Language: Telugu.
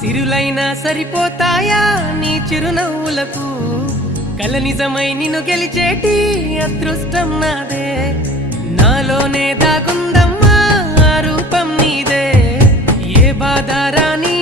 సిరులైనా సరిపోతాయా నీ చిరునవ్వులకు కల నిజమై నిన్ను గెలిచేటి అదృష్టం నాదే నాలోనే దాగుందమ్మా ఆ రూపం నీదే ఏ బాధ రాని